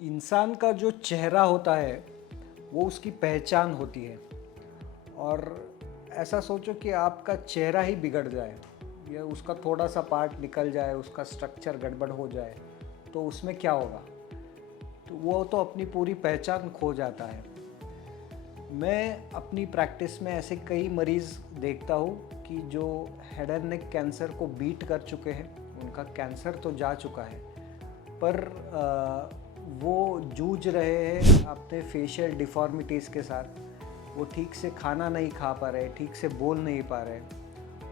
इंसान का जो चेहरा होता है वो उसकी पहचान होती है। और ऐसा सोचो कि आपका चेहरा ही बिगड़ जाए या उसका थोड़ा सा पार्ट निकल जाए, उसका स्ट्रक्चर गड़बड़ हो जाए तो उसमें क्या होगा? तो वो तो अपनी पूरी पहचान खो जाता है। मैं अपनी प्रैक्टिस में ऐसे कई मरीज़ देखता हूँ कि जो हेड एंड नेक कैंसर को बीट कर चुके हैं, उनका कैंसर तो जा चुका है पर वो जूझ रहे हैं अपने फेशियल डिफ़ॉर्मिटीज़ के साथ। वो ठीक से खाना नहीं खा पा रहे, ठीक से बोल नहीं पा रहे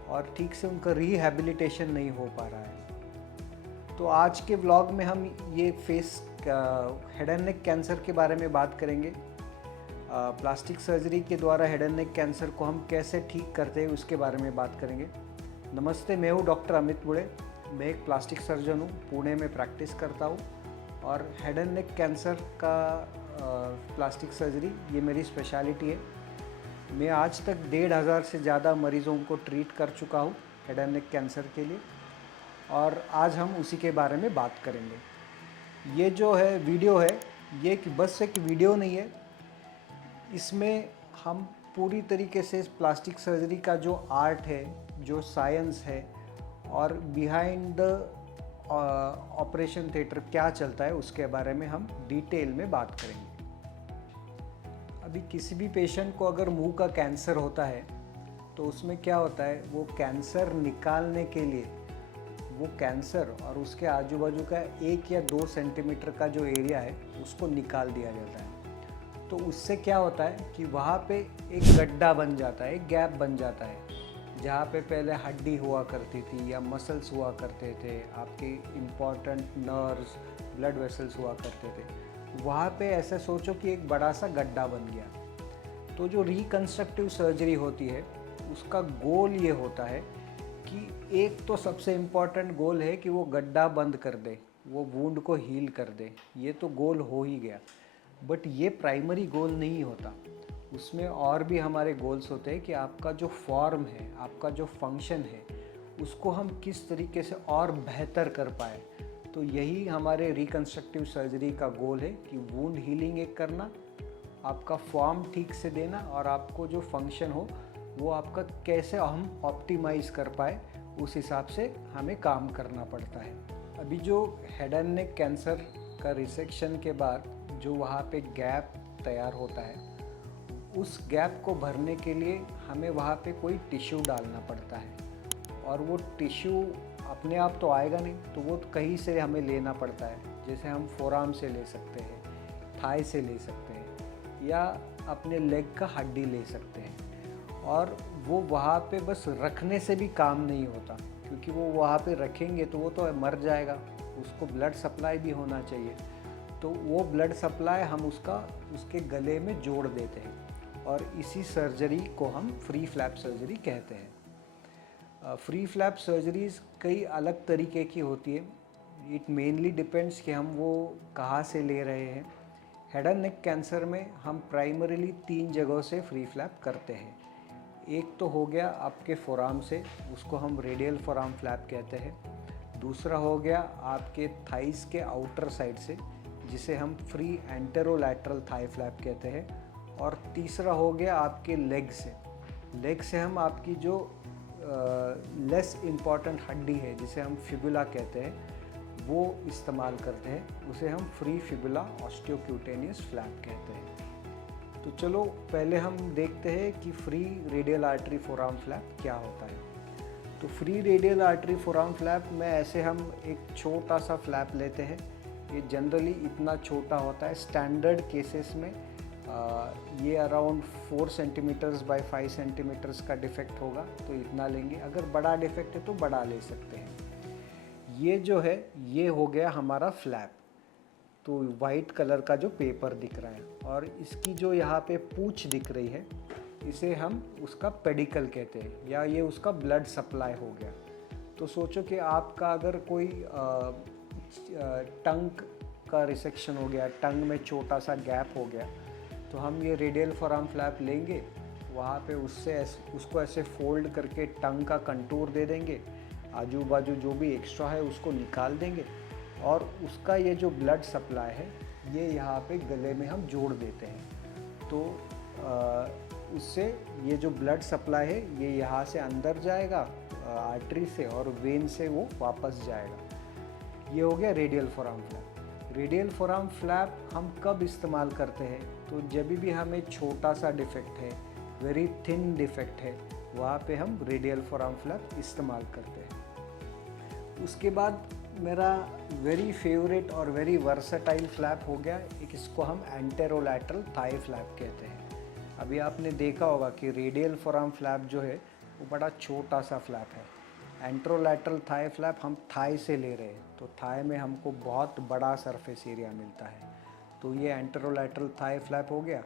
और ठीक से उनका रिहैबिलिटेशन नहीं हो पा रहा है। तो आज के व्लॉग में हम ये हेड एंड नेक कैंसर के बारे में बात करेंगे। प्लास्टिक सर्जरी के द्वारा हेड एंड नेक कैंसर को हम कैसे ठीक करते हैं उसके बारे में बात करेंगे। नमस्ते, मैं हूँ डॉक्टर अमित बुड़े। मैं एक प्लास्टिक सर्जन हूँ, पुणे में प्रैक्टिस करता हूँ और हेड एंड नेक कैंसर का प्लास्टिक सर्जरी ये मेरी स्पेशलिटी है। मैं आज तक 1,500 से ज़्यादा मरीज़ों को ट्रीट कर चुका हूँ हेड एंड नेक कैंसर के लिए और आज हम उसी के बारे में बात करेंगे। ये जो है वीडियो है, ये बस एक वीडियो नहीं है, इसमें हम पूरी तरीके से प्लास्टिक सर्जरी का जो आर्ट है, जो साइंस है और बिहाइंड द ऑपरेशन थिएटर क्या चलता है उसके बारे में हम डिटेल में बात करेंगे। अभी किसी भी पेशेंट को अगर मुंह का कैंसर होता है तो उसमें क्या होता है, वो कैंसर निकालने के लिए वो कैंसर और उसके आजू बाजू का 1 या 2 सेंटीमीटर का जो एरिया है उसको निकाल दिया जाता है। तो उससे क्या होता है कि वहाँ पे एक गड्ढा बन जाता है, एक गैप बन जाता है। जहाँ पे पहले हड्डी हुआ करती थी या मसल्स हुआ करते थे, आपके इम्पॉर्टेंट नर्व्स, ब्लड वेसल्स हुआ करते थे, वहाँ पे ऐसे सोचो कि एक बड़ा सा गड्ढा बन गया। तो जो रिकन्स्ट्रक्टिव सर्जरी होती है उसका गोल ये होता है कि एक तो सबसे इम्पॉर्टेंट गोल है कि वो गड्ढा बंद कर दे, वो वुंड को हील कर दे। ये तो गोल हो ही गया, बट ये प्राइमरी गोल नहीं होता। उसमें और भी हमारे गोल्स होते हैं कि आपका जो फॉर्म है, आपका जो फंक्शन है, उसको हम किस तरीके से और बेहतर कर पाए। तो यही हमारे रिकन्स्ट्रक्टिव सर्जरी का गोल है कि वुंड हीलिंग एक करना, आपका फॉर्म ठीक से देना और आपको जो फंक्शन हो वो आपका कैसे हम ऑप्टिमाइज़ कर पाए, उस हिसाब से हमें काम करना पड़ता है। अभी जो हेड एंड नेक कैंसर का रिसेक्शन के बाद जो वहाँ पे गैप तैयार होता है, उस गैप को भरने के लिए हमें वहाँ पे कोई टिश्यू डालना पड़ता है और वो टिश्यू अपने आप तो आएगा नहीं, तो वो कहीं से हमें लेना पड़ता है। जैसे हम फोरआर्म से ले सकते हैं, थाई से ले सकते हैं या अपने लेग का हड्डी ले सकते हैं। और वो वहाँ पे बस रखने से भी काम नहीं होता, क्योंकि वो वहाँ पे रखेंगे तो वो तो मर जाएगा, उसको ब्लड सप्लाई भी होना चाहिए। तो वो ब्लड सप्लाई हम उसके गले में जोड़ देते हैं और इसी सर्जरी को हम फ्री फ्लैप सर्जरी कहते हैं। फ्री फ्लैप सर्जरीज़ कई अलग तरीके की होती है। इट मेनली डिपेंड्स कि हम वो कहाँ से ले रहे हैं। हेड एंड नेक कैंसर में हम प्राइमरीली 3 जगहों से फ्री फ्लैप करते हैं। एक तो हो गया आपके फोरआर्म से, उसको हम रेडियल फोरआर्म फ्लैप कहते हैं। दूसरा हो गया आपके थाइस के आउटर साइड से, जिसे हम फ्री एंटेरोलैटरल थाई फ्लैप कहते हैं। और तीसरा हो गया आपके लेग से। लेग से हम आपकी जो लेस इम्पॉर्टेंट हड्डी है, जिसे हम फिबुला कहते हैं, वो इस्तेमाल करते हैं। उसे हम फ्री फिबुला ऑस्टियोक्यूटेनियस फ्लैप कहते हैं। तो चलो पहले हम देखते हैं कि free radial artery forearm flap क्या होता है। तो free radial artery forearm flap में ऐसे हम एक छोटा सा फ्लैप लेते हैं। ये जनरली इतना छोटा होता है। स्टैंडर्ड केसेस में ये अराउंड 4 सेंटीमीटर्स बाय 5 सेंटीमीटर्स का डिफेक्ट होगा, तो इतना लेंगे। अगर बड़ा डिफेक्ट है तो बड़ा ले सकते हैं। ये जो है ये हो गया हमारा फ्लैप। तो वाइट कलर का जो पेपर दिख रहा है और इसकी जो यहाँ पे पूंछ दिख रही है, इसे हम उसका पेडिकल कहते हैं या ये उसका ब्लड सप्लाई हो गया। तो सोचो कि आपका अगर कोई टंग का रिसेक्शन हो गया, टंग में छोटा सा गैप हो गया, तो हम ये रेडियल फोरआर्म फ्लैप लेंगे, वहाँ पे उसको ऐसे फोल्ड करके टंग का कंटूर दे देंगे, आजू बाजू जो भी एक्स्ट्रा है उसको निकाल देंगे और उसका ये जो ब्लड सप्लाई है ये यहाँ पे गले में हम जोड़ देते हैं। तो उससे ये जो ब्लड सप्लाई है ये यहाँ से अंदर जाएगा आर्टरी से, और वेन से वो वापस जाएगा। ये हो गया radial forearm flap. Radial forearm flap हम कब इस्तेमाल करते हैं? तो जब भी हमें छोटा सा डिफेक्ट है, वेरी थिन डिफेक्ट है, वहाँ पे हम रेडियल फोरआर्म फ्लैप इस्तेमाल करते हैं। उसके बाद मेरा वेरी फेवरेट और वेरी वर्सेटाइल फ्लैप हो गया एक, इसको हम एंटेरोलैटरल थाई फ्लैप कहते हैं। अभी आपने देखा होगा कि रेडियल फोरआर्म फ्लैप जो है वो बड़ा छोटा सा फ्लैप है। एंटेरोलैटरल थाई फ्लैप हम थाई से ले रहे हैं, तो थाई में हमको बहुत बड़ा सरफेस एरिया मिलता है। तो ये एंटेरोलैटरल थाई फ्लैप हो गया।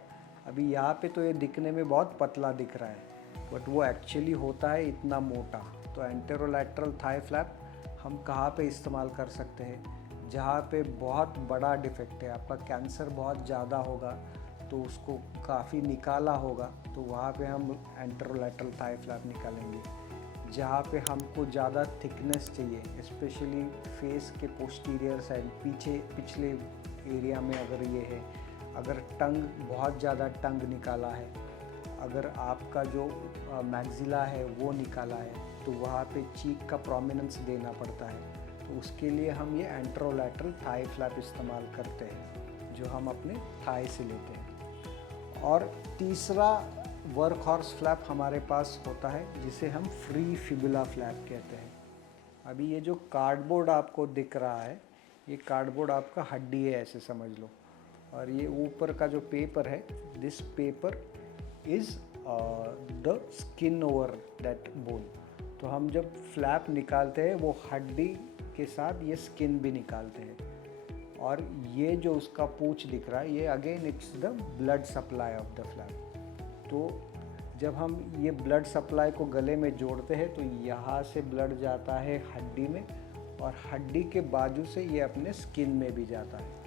अभी यहाँ पे तो ये दिखने में बहुत पतला दिख रहा है, बट वो एक्चुअली होता है इतना मोटा। तो एंटेरोलैटरल थाई फ्लैप हम कहाँ पे इस्तेमाल कर सकते हैं? जहाँ पे बहुत बड़ा डिफेक्ट है, आपका कैंसर बहुत ज़्यादा होगा तो उसको काफ़ी निकाला होगा, तो वहाँ पे हम एंटेरोलैटरल थाई फ्लैप निकालेंगे। जहाँ पे हमको ज़्यादा थिकनेस चाहिए, स्पेशली फेस के पोस्टीरियर साइड, पिछले एरिया में अगर ये है, अगर टंग बहुत ज़्यादा टंग निकाला है, अगर आपका जो मैक्सिला है वो निकाला है, तो वहाँ पे चीक का प्रोमिनेंस देना पड़ता है। तो उसके लिए हम ये एंटेरोलैटरल थाई फ्लैप इस्तेमाल करते हैं, जो हम अपने थाई से लेते हैं। और तीसरा वर्क हॉर्स फ्लैप हमारे पास होता है, जिसे हम फ्री फिबुला फ्लैप कहते हैं। अभी ये जो कार्डबोर्ड आपको दिख रहा है, ये कार्डबोर्ड आपका हड्डी है ऐसे समझ लो, और ये ऊपर का जो पेपर है, this paper is the skin over that bone. तो हम जब फ्लैप निकालते हैं वो हड्डी के साथ ये स्किन भी निकालते हैं। और ये जो उसका पूंछ दिख रहा है, ये again it's the blood supply of the flap. तो जब हम ये ब्लड सप्लाई को गले में जोड़ते हैं तो यहाँ से ब्लड जाता है हड्डी में, और हड्डी के बाजू से ये अपने स्किन में भी जाता है।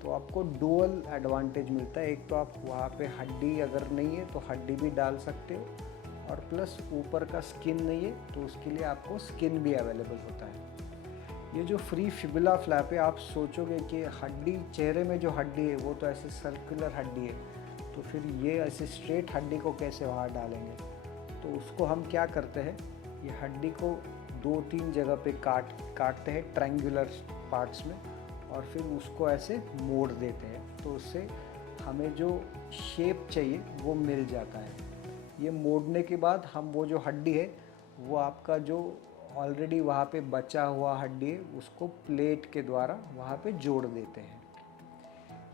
तो आपको डुअल एडवांटेज मिलता है। एक तो आप वहाँ पे हड्डी अगर नहीं है तो हड्डी भी डाल सकते हो, और प्लस ऊपर का स्किन नहीं है तो उसके लिए आपको स्किन भी अवेलेबल होता है। ये जो फ्री फिबुला फ्लैप है, आप सोचोगे कि हड्डी, चेहरे में जो हड्डी है वो तो ऐसे सर्कुलर हड्डी है, तो फिर ये ऐसे स्ट्रेट हड्डी को कैसे वहाँ डालेंगे? तो उसको हम क्या करते हैं, ये हड्डी को 2-3 जगह पे काटते हैं ट्रायंगुलर पार्ट्स में, और फिर उसको ऐसे मोड़ देते हैं, तो उससे हमें जो शेप चाहिए वो मिल जाता है। ये मोड़ने के बाद हम वो जो हड्डी है, वो आपका जो ऑलरेडी वहाँ पे बचा हुआ हड्डी है, उसको प्लेट के द्वारा वहाँ पे जोड़ देते हैं।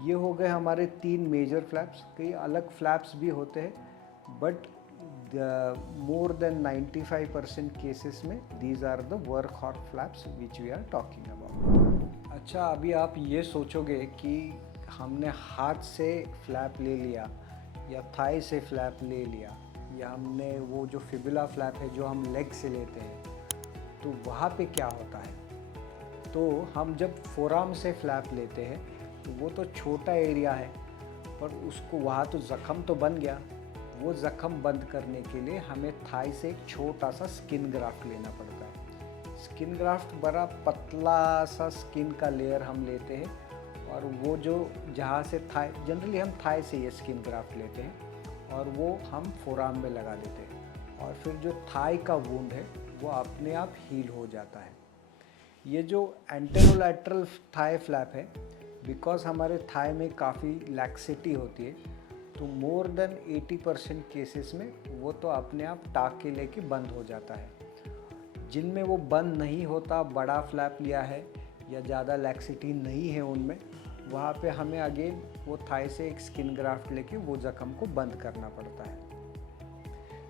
ये हो गए हमारे 3 मेजर फ्लैप्स। कई अलग फ्लैप्स भी होते हैं, बट मोर देन 95% केसेस में these are the work horse flaps which we are talking about. अच्छा, अभी आप ये सोचोगे कि हमने हाथ से फ्लैप ले लिया या थाई से फ्लैप ले लिया, या हमने वो जो फिबुला फ्लैप है जो हम लेग से लेते हैं, तो वहाँ पे क्या होता है? तो हम जब फोरआर्म से फ्लैप लेते हैं तो वो तो छोटा एरिया है, पर उसको वहाँ तो ज़ख़म तो बन गया। वो ज़ख़म बंद करने के लिए हमें थाई से एक छोटा सा स्किन ग्राफ्ट लेना पड़ता है। स्किन ग्राफ्ट बड़ा पतला सा स्किन का लेयर हम लेते हैं, और वो जो जहाँ से थाई, जनरली हम थाई से ये स्किन ग्राफ्ट लेते हैं, और वो हम फोरआर्म में लगा देते हैं, और फिर जो थाई का वुंड है वो अपने आप हील हो जाता है। ये जो एंटेरोलैटरल थाई फ्लैप है, बिकॉज हमारे थाई में काफ़ी लैक्सिटी होती है, तो मोर देन 80% केसेस में वो तो अपने आप टाँके लेके बंद हो जाता है। जिनमें वो बंद नहीं होता, बड़ा फ्लैप लिया है या ज़्यादा लैक्सिटी नहीं है उनमें, वहाँ पे हमें अगेन वो थाई से एक स्किन ग्राफ्ट लेके वो ज़ख़म को बंद करना पड़ता है।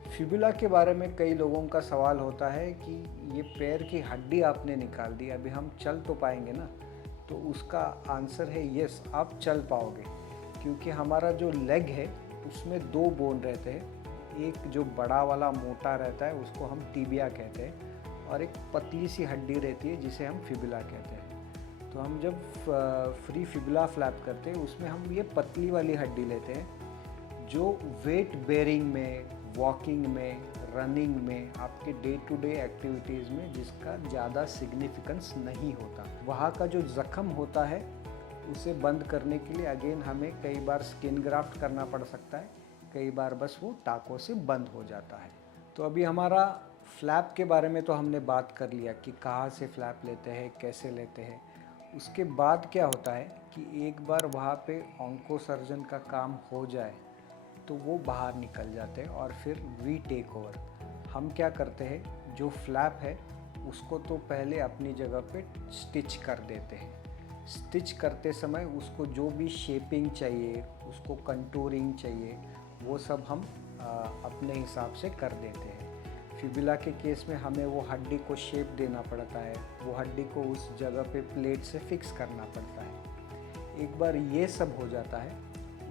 फिबुला के बारे में कई लोगों का सवाल होता है कि ये पैर की हड्डी आपने निकाल दी, अभी हम चल तो पाएंगे ना? तो उसका आंसर है यस, आप चल पाओगे, क्योंकि हमारा जो लेग है उसमें 2 बोन रहते हैं। एक जो बड़ा वाला मोटा रहता है उसको हम टिबिया कहते हैं, और एक पतली सी हड्डी रहती है जिसे हम फिबुला कहते हैं। तो हम जब फ्री फिबुला फ्लैप करते हैं उसमें हम ये पतली वाली हड्डी लेते हैं, जो वेट बेयरिंग में, वॉकिंग में, रनिंग में, आपके डे टू डे एक्टिविटीज़ में जिसका ज़्यादा सिग्निफिकेंस नहीं होता, वहाँ का जो ज़ख़म होता है उसे बंद करने के लिए अगेन हमें कई बार स्किन ग्राफ्ट करना पड़ सकता है, कई बार बस वो टाँकों से बंद हो जाता है। तो अभी हमारा फ्लैप के बारे में तो हमने बात कर लिया कि कहाँ से फ्लैप लेते हैं, कैसे लेते हैं। उसके बाद क्या होता है कि एक बार वहाँ पे ऑन्को सर्जन का काम हो जाए तो वो बाहर निकल जाते हैं और फिर वी टेक ओवर। हम क्या करते हैं, जो फ्लैप है उसको तो पहले अपनी जगह पे स्टिच कर देते हैं। स्टिच करते समय उसको जो भी शेपिंग चाहिए, उसको कंटूरिंग चाहिए, वो सब हम अपने हिसाब से कर देते हैं। फिबुला के केस में हमें वो हड्डी को शेप देना पड़ता है, वो हड्डी को उस जगह पे प्लेट से फिक्स करना पड़ता है। एक बार ये सब हो जाता है,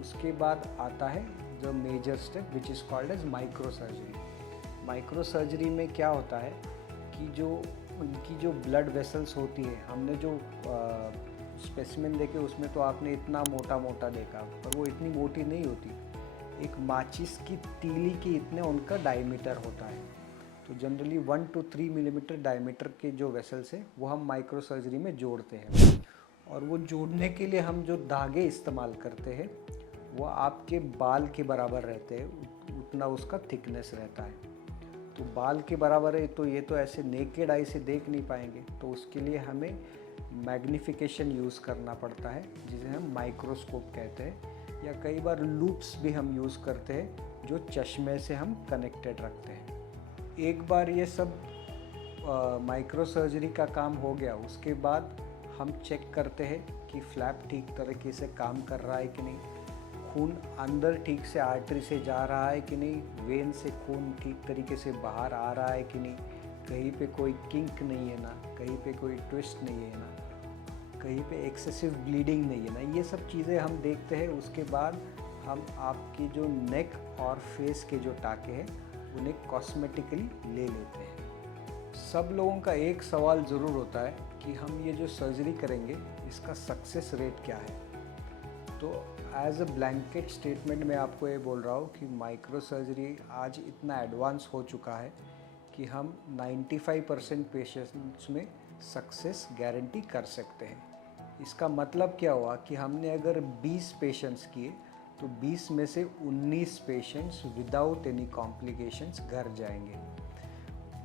उसके बाद आता है जो major step which is called as micro surgery. Micro surgery में क्या होता है कि जो उनकी जो ब्लड वेसल्स होती है, हमने जो स्पेसिमेन देखे उसमें तो आपने इतना मोटा मोटा देखा, पर वो इतनी मोटी नहीं होती। एक माचिस की तीली की इतने उनका डायमीटर होता है। तो जनरली 1 to 3 मिलीमीटर डायमीटर के जो वेसल्स हैं वो हम माइक्रो सर्जरी में जोड़ते हैं। और वो जोड़ने के लिए हम जो धागे इस्तेमाल करते हैं वो आपके बाल के बराबर रहते हैं, उतना उसका थिकनेस रहता है। तो बाल के बराबर है तो ये तो ऐसे नेकेड आई से देख नहीं पाएंगे, तो उसके लिए हमें मैग्नीफिकेशन यूज़ करना पड़ता है, जिसे हम माइक्रोस्कोप कहते हैं, या कई बार लूप्स भी हम यूज़ करते हैं जो चश्मे से हम कनेक्टेड रखते हैं। एक बार ये सब माइक्रो सर्जरी का काम हो गया, उसके बाद हम चेक करते हैं कि फ्लैप ठीक तरीके से काम कर रहा है कि नहीं, खून अंदर ठीक से आर्टरी से जा रहा है कि नहीं, वेन से खून ठीक तरीके से बाहर आ रहा है कि नहीं, कहीं पे कोई किंक नहीं है ना, कहीं पे कोई ट्विस्ट नहीं है ना, कहीं पे एक्सेसिव ब्लीडिंग नहीं है ना। ये सब चीज़ें हम देखते हैं। उसके बाद हम आपकी जो नेक और फेस के जो टाके हैं उन्हें कॉस्मेटिकली ले लेते हैं। सब लोगों का एक सवाल ज़रूर होता है कि हम ये जो सर्जरी करेंगे इसका सक्सेस रेट क्या है। तो एज अ ब्लैंकेट स्टेटमेंट मैं आपको ये बोल रहा हूँ कि माइक्रो सर्जरी आज इतना एडवांस हो चुका है कि हम 95% पेशेंट्स में सक्सेस गारंटी कर सकते हैं। इसका मतलब क्या हुआ कि हमने अगर 20 पेशेंट्स किए तो 20 में से 19 पेशेंट्स विदाउट एनी कॉम्प्लिकेशंस घर जाएंगे।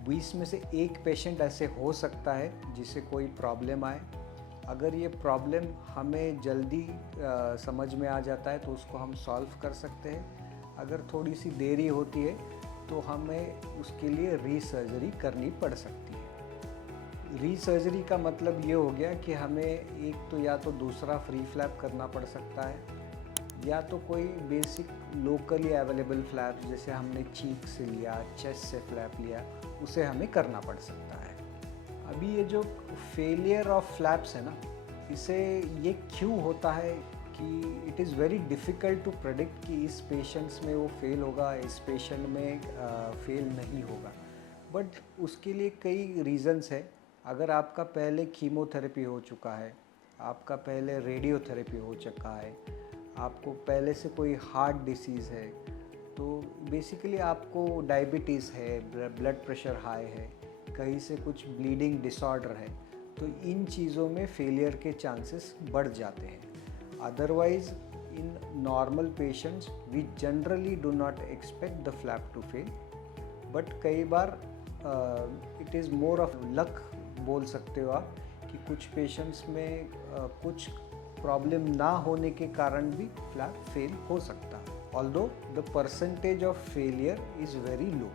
20 में से एक पेशेंट ऐसे हो सकता है जिसे कोई प्रॉब्लम आए। अगर ये प्रॉब्लम हमें जल्दी समझ में आ जाता है तो उसको हम सॉल्व कर सकते हैं। अगर थोड़ी सी देरी होती है तो हमें उसके लिए रीसर्जरी करनी पड़ सकती है। रीसर्जरी का मतलब ये हो गया कि हमें एक तो या तो दूसरा फ्री फ्लैप करना पड़ सकता है, या तो कोई बेसिक लोकली अवेलेबल फ्लैप जैसे हमने चीक से लिया, चेस्ट से फ्लैप लिया, उसे हमें करना पड़ सकता है। अभी ये जो फेलियर ऑफ फ्लैप्स है ना, इसे ये क्यों होता है कि it is very difficult to predict कि इस पेशेंट्स में वो फेल होगा, इस पेशेंट में फेल नहीं होगा। बट उसके लिए कई रीज़न्स है। अगर आपका पहले कीमोथेरेपी हो चुका है, आपका पहले रेडियोथेरेपी हो चुका है, आपको पहले से कोई हार्ट डिसीज़ है, तो बेसिकली आपको डायबिटीज़ है, ब्लड प्रेशर हाई है, कहीं से कुछ ब्लीडिंग डिसऑर्डर है, तो इन चीज़ों में फेलियर के चांसेस बढ़ जाते हैं। Otherwise in normal patients we generally do not expect the flap to fail, but कई बार it is more of luck बोल सकते हो आप कि कुछ पेशेंट्स में कुछ प्रॉब्लम ना होने के कारण भी फ्लैप फेल हो सकता है, although the percentage of failure is very low.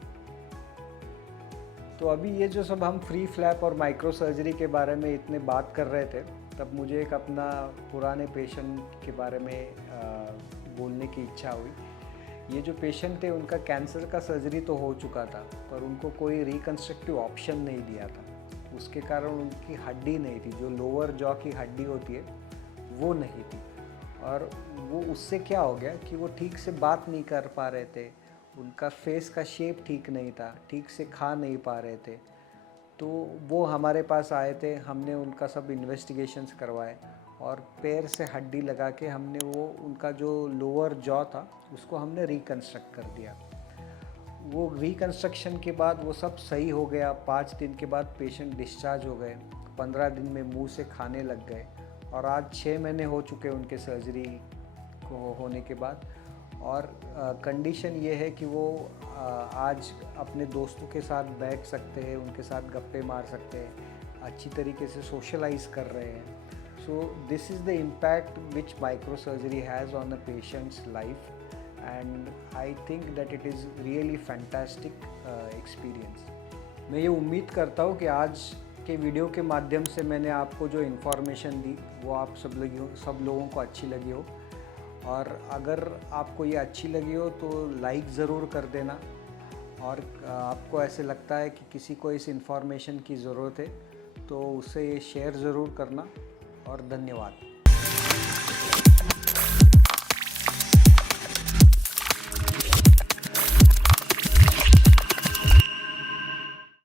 तो अभी ये जो सब हम फ्री फ्लैप और माइक्रो सर्जरी के बारे में इतने बात कर रहे थे, तब मुझे एक अपना पुराने पेशेंट के बारे में बोलने की इच्छा हुई। ये जो पेशेंट थे उनका कैंसर का सर्जरी तो हो चुका था, पर उनको कोई रिकन्स्ट्रक्टिव ऑप्शन नहीं दिया था। उसके कारण उनकी हड्डी नहीं थी, जो लोअर जॉ की हड्डी होती है वो नहीं थी, और वो उससे क्या हो गया कि वो ठीक से बात नहीं कर पा रहे थे, उनका फेस का शेप ठीक नहीं था, ठीक से खा नहीं पा रहे थे। तो वो हमारे पास आए थे, हमने उनका सब इन्वेस्टिगेशंस करवाए और पैर से हड्डी लगा के हमने वो उनका जो लोअर जॉ था उसको हमने रिकन्स्ट्रक्ट कर दिया। वो रिकन्स्ट्रक्शन के बाद वो सब सही हो गया। 5 दिन के बाद पेशेंट डिस्चार्ज हो गए, 15 दिन में मुंह से खाने लग गए और आज 6 महीने हो चुके उनके सर्जरी को होने के बाद। और कंडीशन ये है कि वो आज अपने दोस्तों के साथ बैठ सकते हैं, उनके साथ गप्पे मार सकते हैं, अच्छी तरीके से सोशलाइज कर रहे हैं। So this is the impact which micro surgery has on a patients life, and I think that it is really fantastic experience. मैं ये उम्मीद करता हूँ कि आज के वीडियो के माध्यम से मैंने आपको जो इन्फॉर्मेशन दी वो आप सब लोगों को अच्छी लगी हो। और अगर आपको ये अच्छी लगी हो तो लाइक ज़रूर कर देना, और आपको ऐसे लगता है कि किसी को इस इन्फॉर्मेशन की ज़रूरत है तो उसे ये शेयर ज़रूर करना। और धन्यवाद।